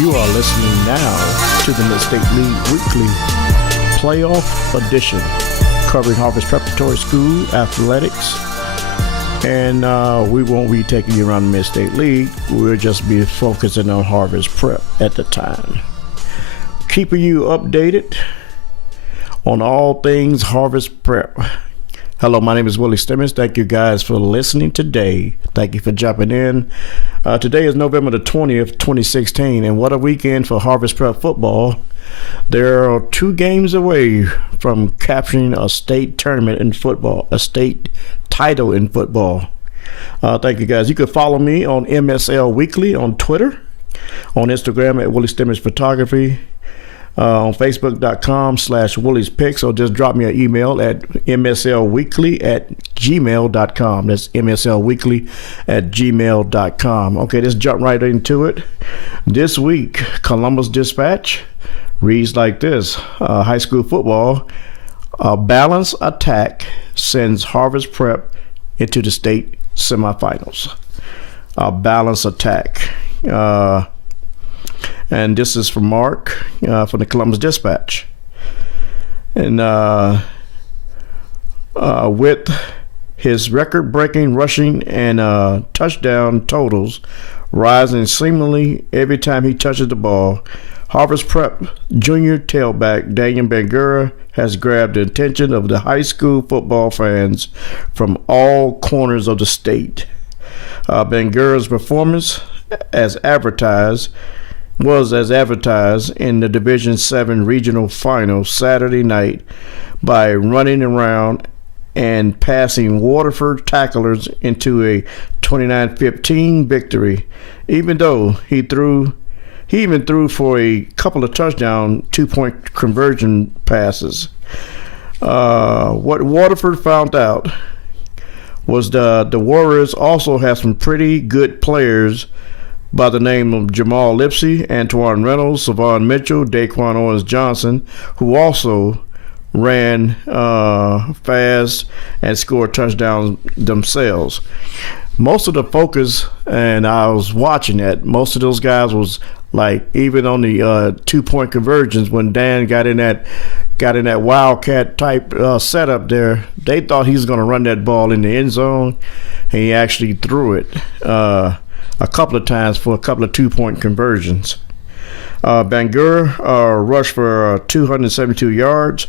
You are listening now to the Mid-State League Weekly Playoff Edition, covering Harvest Preparatory School athletics. And we won't be taking you around the Mid-State League. We'll just be focusing on Harvest Prep at the time. Keeping you updated on all things Harvest Prep. Hello, my name is Willie Stimage. Thank you guys for listening today. Thank you for jumping in. Today is November the 20th, 2016, and what a weekend for Harvest Prep football. There are 2 games away from capturing a state tournament in football, a state title in football. Thank you guys. You can follow me on MSL Weekly on Twitter, on Instagram at Willie Stimage Photography, on Facebook.com/Willie's Picks, or just drop me an email at mslweekly@gmail.com. That's mslweekly@gmail.com. Okay, let's jump right into it. This week, Columbus Dispatch reads like this: high school football, a balanced attack sends Harvest Prep into the state semifinals. A balanced attack. And this is from Mark from the Columbus Dispatch. And with his record-breaking rushing and touchdown totals rising seemingly every time he touches the ball, Harvest Prep junior tailback Daniel Bangura has grabbed the attention of the high school football fans from all corners of the state. Bangura's performance was as advertised in the Division 7 regional final Saturday night by running around and passing Waterford tacklers into a 29-15 victory, even though he even threw for a couple of touchdown 2-point conversion passes. What Waterford found out was the Warriors also have some pretty good players by the name of Jamal Lipsey, Antoine Reynolds, Savon Mitchell, Daquan Owens-Johnson, who also ran fast and scored touchdowns themselves. Most of the focus, and I was watching that, most of those guys was like, even on the 2-point conversions, when Dan got in that wildcat type setup there, they thought he was going to run that ball in the end zone. He actually threw it a couple of times for a couple of 2-point conversions. Bangura rushed for 272 yards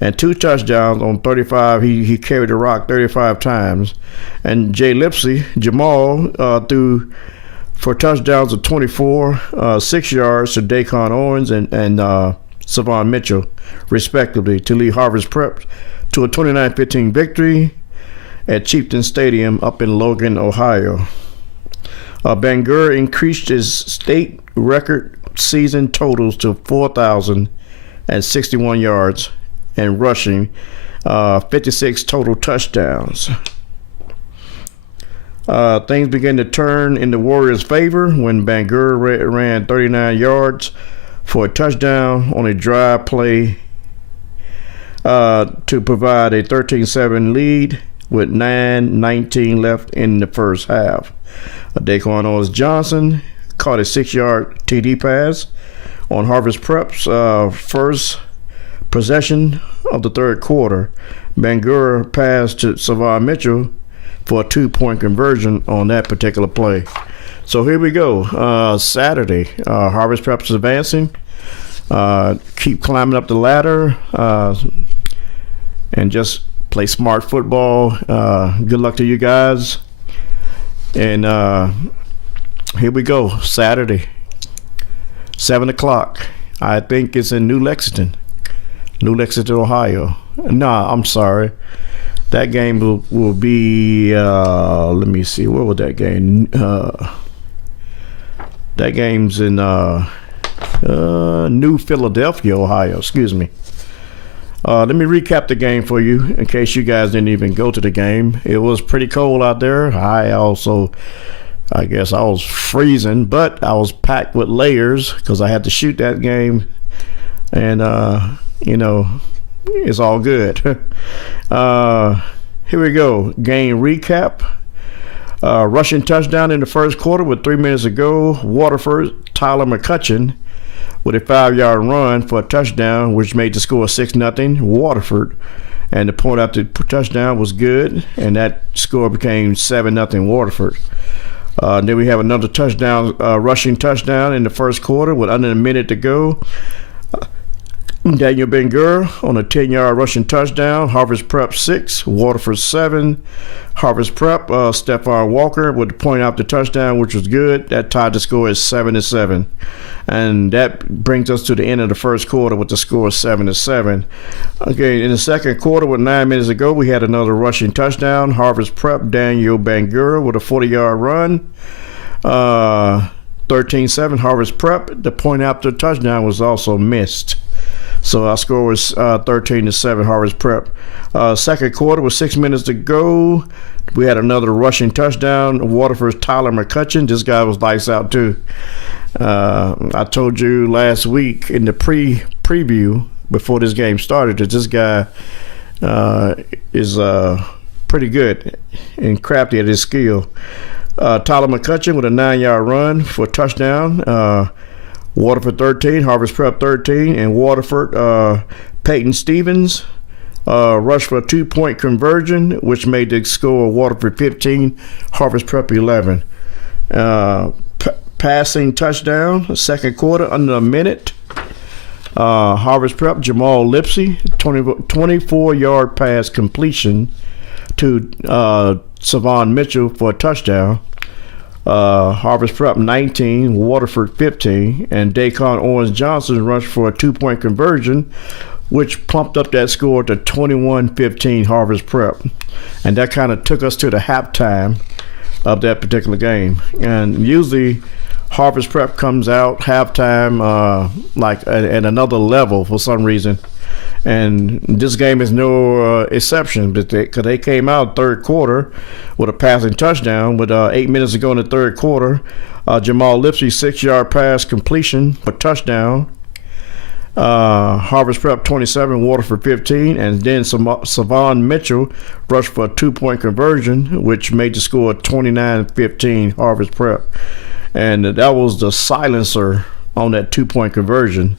and 2 touchdowns on 35. He carried the rock 35 times. And Jamal threw for touchdowns of 24, 6 yards to Daquan Owens and Savon Mitchell, respectively, to lead Harvest Prep to a 29-15 victory at Chieftain Stadium up in Logan, Ohio. Bangura increased his state record season totals to 4,061 yards and rushing 56 total touchdowns. Things began to turn in the Warriors' favor when Bangura ran 39 yards for a touchdown on a drive play to provide a 13-7 lead with 9:19 left in the first half. Daquan Owens-Johnson caught a 6-yard TD pass on Harvest Prep's first possession of the third quarter. Bangura passed to Savon Mitchell for a 2-point conversion on that particular play. So here we go. Saturday, Harvest Prep's advancing. Keep climbing up the ladder and just play smart football. Good luck to you guys. And here we go, Saturday, 7 o'clock. I think it's in New Lexington, Ohio. No, I'm sorry. That game will be, let me see, where was that game? That game's in New Philadelphia, Ohio, excuse me. Let me recap the game for you in case you guys didn't even go to the game. It was pretty cold out there. I guess I was freezing, but I was packed with layers because I had to shoot that game. And, it's all good. Here we go. Game recap. Rushing touchdown in the first quarter with 3 minutes to go. Waterford Tyler McCutcheon with a 5-yard run for a touchdown, which made the score 6-0 Waterford. And the point after the touchdown was good, and that score became 7-0 Waterford. Then we have another touchdown, rushing touchdown in the first quarter with under a minute to go. Daniel Ben-Gur on a 10-yard rushing touchdown. Harvest Prep 6, Waterford 7. Harvest Prep, Stephon Walker with the point after touchdown, which was good. That tied the score at 7-7. And that brings us to the end of the first quarter with the score 7-7. Okay, in the second quarter with 9 minutes to go, we had another rushing touchdown. Harvest Prep, Daniel Ben-Gur with a 40-yard run. 13-7 Harvest Prep. The point after touchdown was also missed. So our score was 13-7 Harvest Prep. Second quarter with 6 minutes to go. We had another rushing touchdown. Waterford's Tyler McCutcheon. This guy was lights out too. I told you last week in the preview before this game started that this guy is pretty good and crafty at his skill. Tyler McCutcheon with a 9-yard run for a touchdown. Waterford 13, Harvest Prep 13, and Waterford Peyton Stevens rushed for a 2-point conversion, which made the score Waterford 15, Harvest Prep 11. Passing touchdown, second quarter, under a minute. Harvest Prep, Jamal Lipsy, 24-yard pass completion to Savon Mitchell for a touchdown. Harvest Prep 19, Waterford 15, and Dacon Owens Johnson rushed for a 2-point conversion, which pumped up that score to 21-15 Harvest Prep. And that kind of took us to the halftime of that particular game. And usually Harvest Prep comes out halftime like at another level for some reason. And this game is no exception, because they came out third quarter with a passing touchdown with 8 minutes to go in the third quarter. Jamal Lipsy 6-yard pass completion for touchdown. Harvest Prep 27, Waterford 15, and then Savon Mitchell rushed for a 2-point conversion, which made the score 29-15 Harvest Prep. And that was the silencer on that 2-point conversion.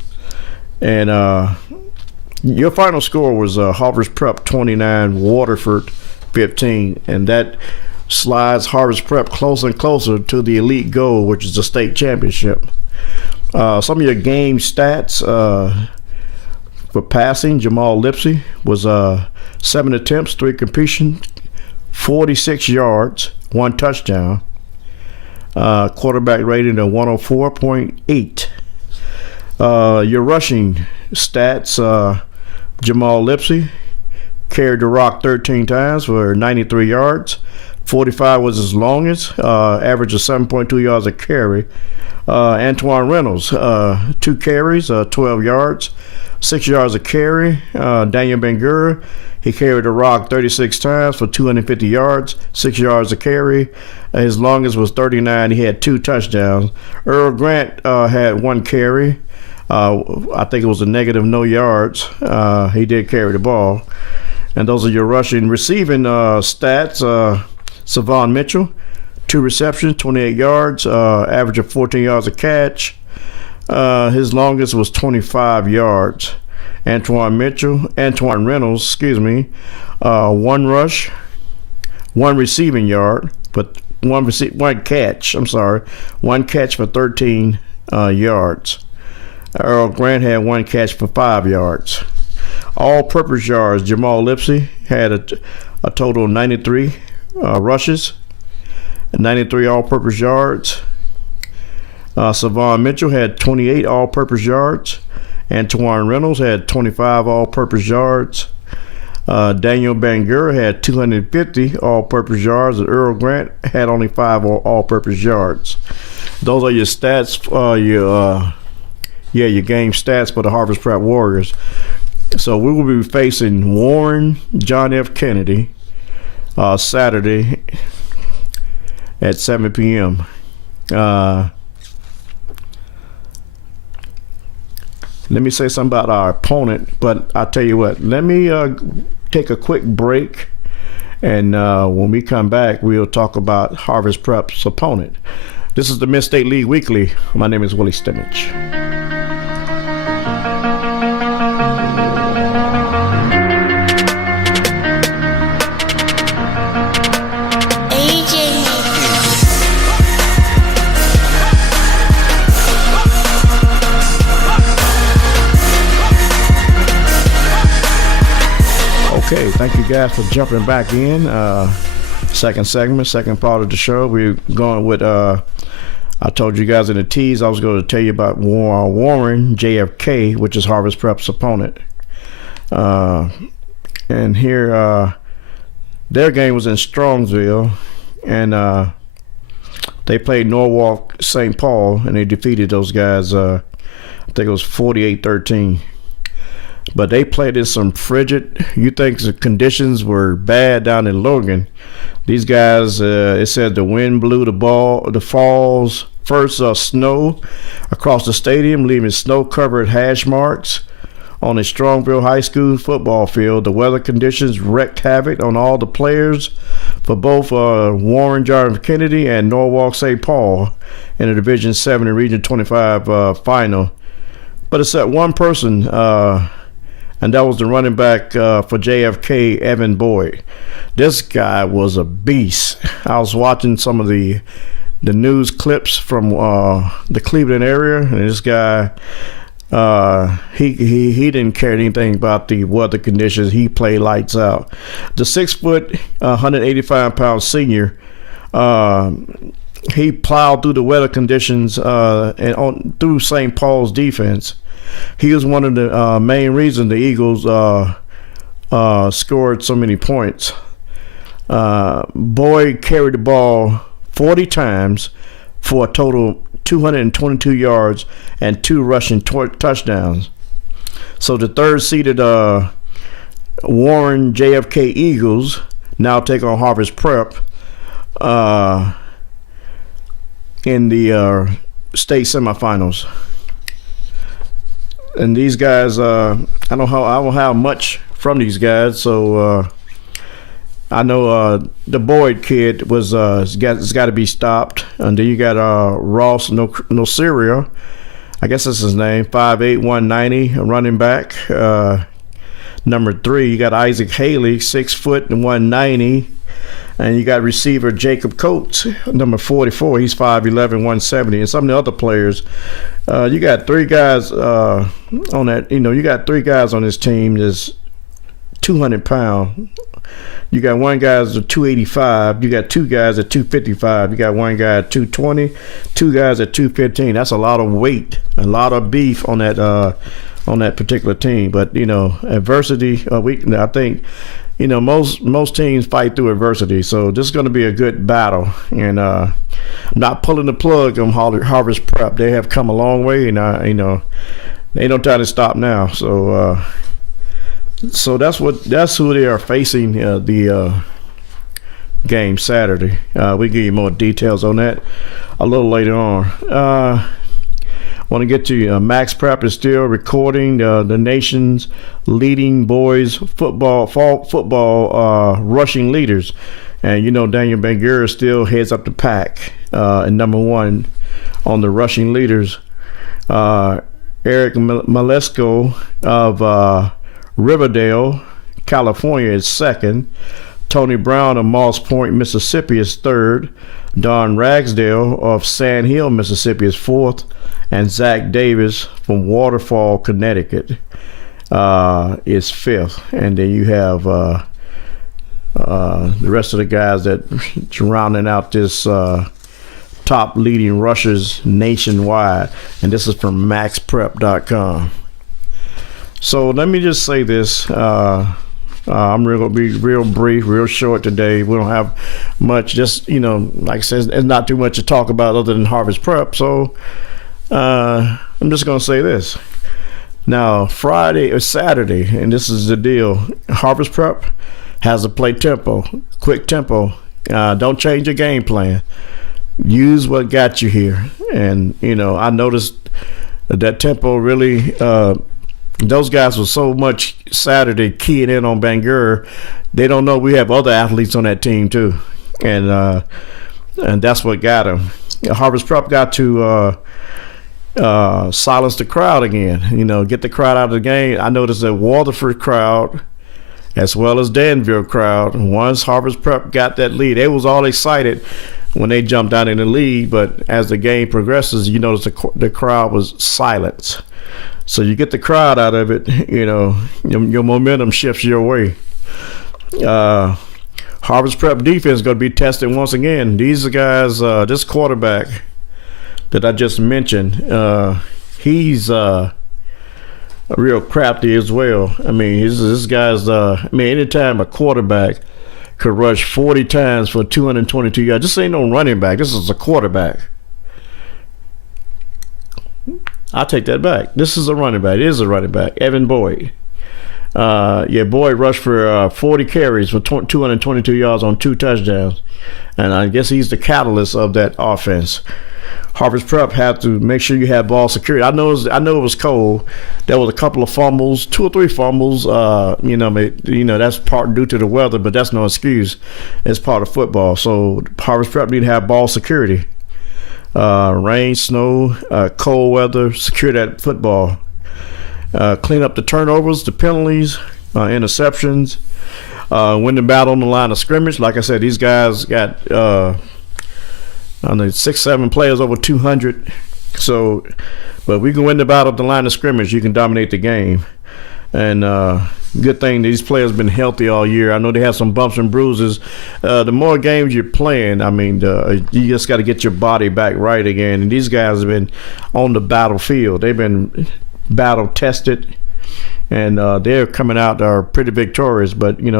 And your final score was Harvest Prep 29, Waterford 15, and that slides Harvest Prep closer and closer to the elite goal, which is the state championship. Some of your game stats for passing: Jamal Lipsy was 7 attempts, 3 completions, 46 yards, 1 touchdown. Quarterback rating of 104.8. Your rushing stats: Jamal Lipsy carried the rock 13 times for 93 yards. 45 was his longest, average of 7.2 yards a carry. Antoine Reynolds, 2 carries, 12 yards, 6 yards a carry. Daniel Ben-Gur, he carried the rock 36 times for 250 yards, 6 yards a carry. His longest was 39. He had 2 touchdowns. Earl Grant had 1 carry. I think it was a negative no yards. He did carry the ball. And those are your rushing. Receiving stats: Savon Mitchell, 2 receptions, 28 yards, average of 14 yards a catch. His longest was 25 yards. Antoine Reynolds, 1 rush, 1 receiving yard, but 1 catch. 1 catch for 13 yards. Earl Grant had 1 catch for 5 yards. All-purpose yards: Jamal Lipsy had a total of 93 rushes, 93 all-purpose yards. Savon Mitchell had 28 all-purpose yards. Antoine Reynolds had 25 all-purpose yards. Daniel Ben-Gur had 250 all-purpose yards, and Earl Grant had only 5 all-purpose yards. Those are your stats, your game stats for the Harvest Prep Warriors. So we will be facing Warren John F. Kennedy Saturday at 7 p.m. Let me say something about our opponent, but I'll tell you what, let me take a quick break, and when we come back, we'll talk about Harvest Prep's opponent. This is the Mid-State League Weekly. My name is Willie Stimage. Okay, thank you guys for jumping back in. Second segment, second part of the show. We're going with, I told you guys in the tease, I was going to tell you about Warren JFK, which is Harvest Prep's opponent. And here, their game was in Strongsville, and they played Norwalk St. Paul, and they defeated those guys, I think it was 48-13. But they played in some frigid, you think the conditions were bad down in Logan. These guys, it said the wind blew the falls, first snow across the stadium, leaving snow-covered hash marks on the Strongville High School football field. The weather conditions wreaked havoc on all the players for both Warren John Kennedy and Norwalk St. Paul in the Division 7 and Region 25 final. But except one person, and that was the running back for JFK, Evan Boyd. This guy was a beast. I was watching some of the news clips from the Cleveland area, and this guy, he didn't care anything about the weather conditions. He played lights out. The 6 foot, 185-pound senior, he plowed through the weather conditions and through St. Paul's defense. He was one of the main reasons the Eagles scored so many points. Boyd carried the ball 40 times for a total 222 yards and 2 rushing touchdowns. So the third-seeded Warren JFK Eagles now take on Harvest Prep in the state semifinals. And these guys, I don't have much from these guys, so I know the Boyd kid was has got to be stopped. And then you got Ross Nociria, I guess that's his name, 5'8", 190, a running back. Number 3, you got Isaac Haley, 6 foot and 190. And you got receiver Jacob Coates, number 44. He's 5'11", 170. And some of the other players, you got 3 guys on that. You got 3 guys on this team that's 200 pounds. You got one guy that's 285. You got 2 guys at 255. You got one guy at 220. 2 guys at 215. That's a lot of weight, a lot of beef on that particular team. But adversity. I think. Most teams fight through adversity, so this is going to be a good battle. And I'm not pulling the plug on Harvest Prep. They have come a long way, and they don't try to stop now. So that's who they are facing the game Saturday. We give you more details on that a little later on. Want to get to Max Prep is still recording the nation's leading boys fall football rushing leaders, and Daniel Bangura still heads up the pack and number 1 on the rushing leaders. Eric Malesko of Riverdale, California is 2nd. Tony Brown of Moss Point, Mississippi is 3rd. Don Ragsdale of Sand Hill, Mississippi is 4th. And Zach Davis from Waterford, Connecticut is 5th. And then you have the rest of the guys that rounding out this top leading rushers nationwide. And this is from maxprep.com. So let me just say this. I'm going to be real brief, real short today. We don't have much. Just, like I said, there's not too much to talk about other than Harvest Prep. So I'm just going to say this. Now, Friday or Saturday, and this is the deal, Harvest Prep has to play tempo, quick tempo. Don't change your game plan. Use what got you here. And, I noticed that tempo really, those guys were so much Saturday keying in on Bangura. They don't know we have other athletes on that team too. And that's what got them. Harvest Prep got to silence the crowd again. Get the crowd out of the game. I noticed the Waterford crowd, as well as Danville crowd, once Harvest Prep got that lead, they was all excited when they jumped out in the lead. But as the game progresses, you notice the crowd was silent. So you get the crowd out of it, your momentum shifts your way. Harvest Prep defense is going to be tested once again. These guys, this quarterback that I just mentioned, he's real crafty as well. I mean, this guy's, anytime a quarterback could rush 40 times for 222 yards, this ain't no running back. This is a quarterback. I take that back. This is a running back. It is a running back. Evan Boyd. Boyd rushed for 40 carries for 222 yards on 2 touchdowns. And I guess he's the catalyst of that offense. Harvest Prep had to make sure you have ball security. I know it was cold. There was a couple of fumbles, 2 or 3 fumbles. That's part due to the weather, but that's no excuse. It's part of football. So Harvest Prep need to have ball security. Rain, snow, cold weather, secure that football. Clean up the turnovers, the penalties, interceptions. Win the battle on the line of scrimmage. Like I said, these guys got 6-7 players over 200. So, but we can win the battle at the line of scrimmage. You can dominate the game. And good thing these players been healthy all year. I know they have some bumps and bruises. The more games you're playing, you just got to get your body back right again. And these guys have been on the battlefield. They've been battle tested, and they're coming out pretty victorious. But get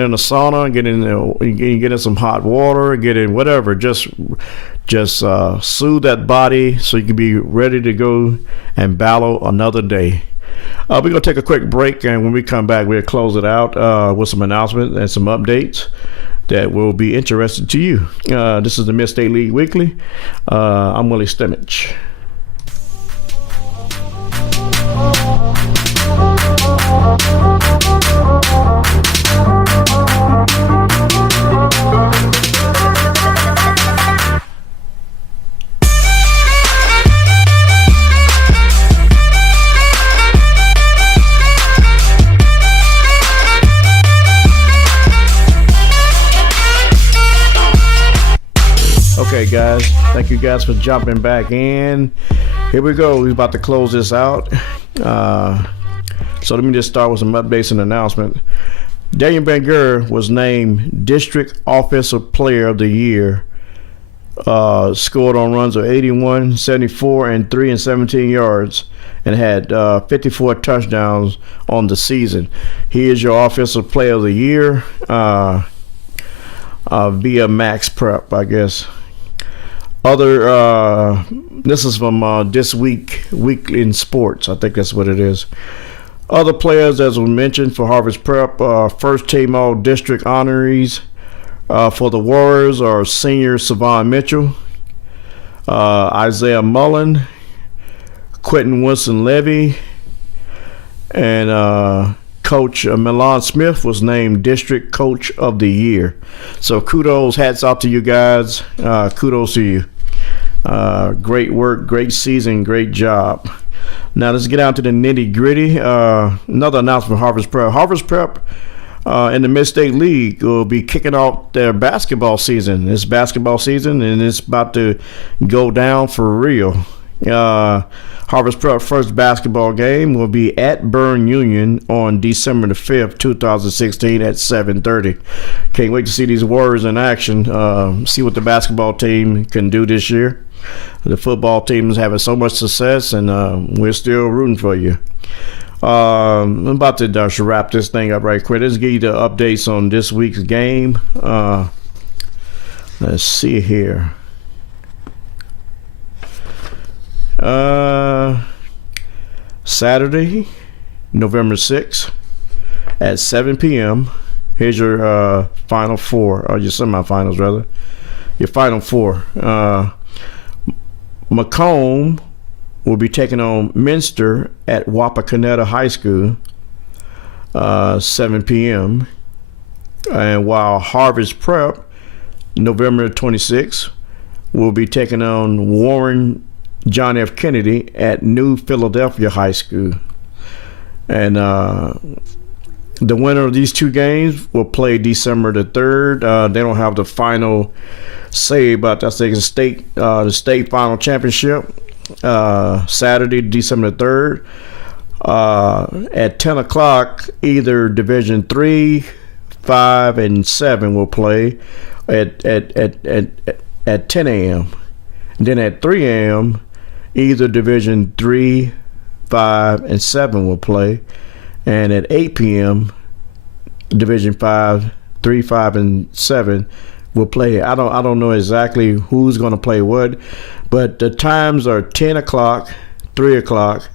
in the sauna, get in some hot water, get in whatever. Just soothe that body so you can be ready to go and battle another day. We're going to take a quick break, and when we come back, we'll close it out with some announcements and some updates that will be interesting to you. This is the Mid-State League Weekly. I'm Willie Stimage. Okay, guys, thank you guys for jumping back in. Here we go. We're about to close this out. So let me just start with some updates and announcement. Daniel Banger was named District Offensive Player of the Year. Scored on runs of 81, 74, and 3 and 17 yards, and had 54 touchdowns on the season. He is your Offensive Player of the Year via Max Prep, I guess. This is from This Week in Sports. I think that's what it is. Other players, as was mentioned, for Harvest Prep, first team all district honorees for the Warriors are senior Savon Mitchell, Isaiah Mullen, Quentin Winston-Levy, and Coach Milan Smith was named District Coach of the Year. So kudos, hats off to you guys. Kudos to you. Great work, great season, great job. Now let's get down to the nitty gritty. Another announcement for Harvest Prep. Harvest Prep in the Mid-State League will be kicking off their basketball season. It's basketball season, and it's about to go down for real. Harvest Prep first basketball game will be at Burn Union on December the 5th, 2016 at 7:30. Can't wait to see these Warriors in action, see what the basketball team can do this year. The football team is having so much success, and we're still rooting for you. I'm about to wrap this thing up right quick. Let's give you the updates on this week's game. Let's see here. Saturday, November 6th at 7 p.m. Here's your Final Four, or your semifinals, rather. Your Final Four. Macomb will be taking on Minster at Wapakoneta High School, 7 p.m. And while Harvest Prep, November 26th, will be taking on Warren John F. Kennedy at New Philadelphia High School. And the winner of these two games will play December the 3rd. They don't have the final say about that. I think the state final championship, Saturday, December the 3rd. At 10 o'clock, either Division 3, 5, and 7 will play at 10 a.m. And then at 3 a.m., either Division 3, 5, and 7 will play. And at 8 p.m., Division 5, 3, 5, and 7 will play. I don't know exactly who's going to play what, but the times are 10 o'clock, 3 o'clock,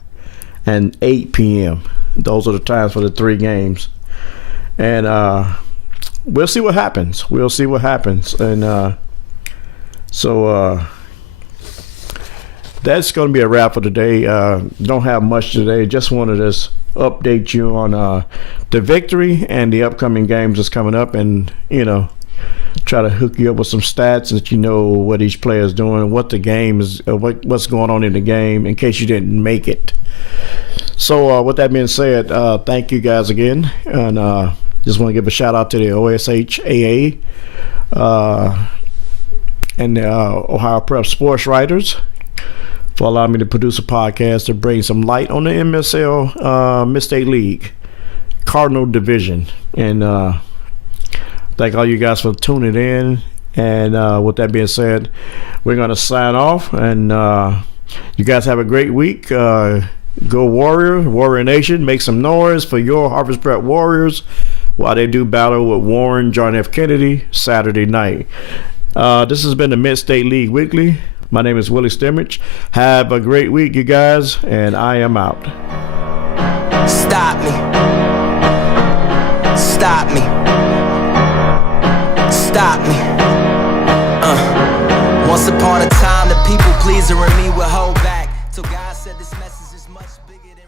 and 8 p.m. Those are the times for the three games. And we'll see what happens. And so that's going to be a wrap for today. Don't have much today. Just wanted to update you on the victory and the upcoming games that's coming up, and try to hook you up with some stats so that you know what each player is doing, what the game is, what's going on in the game, in case you didn't make it. So with that being said, thank you guys again, and just want to give a shout out to the OSHAA and the Ohio Prep Sports Writers for allowing me to produce a podcast to bring some light on the MSL Mid-State League Cardinal Division. And thank all you guys for tuning in. And with that being said, we're going to sign off. And you guys have a great week. Go Warrior Nation. Make some noise for your Harvest Prep Warriors while they do battle with Warren John F. Kennedy Saturday night. This has been the Mid-State League Weekly. My name is Willie Stimage. Have a great week, you guys, and I am out. Stop me. Stop me. Stop me. Once upon a time, the people pleaser in me would hold back till God said this message is much bigger than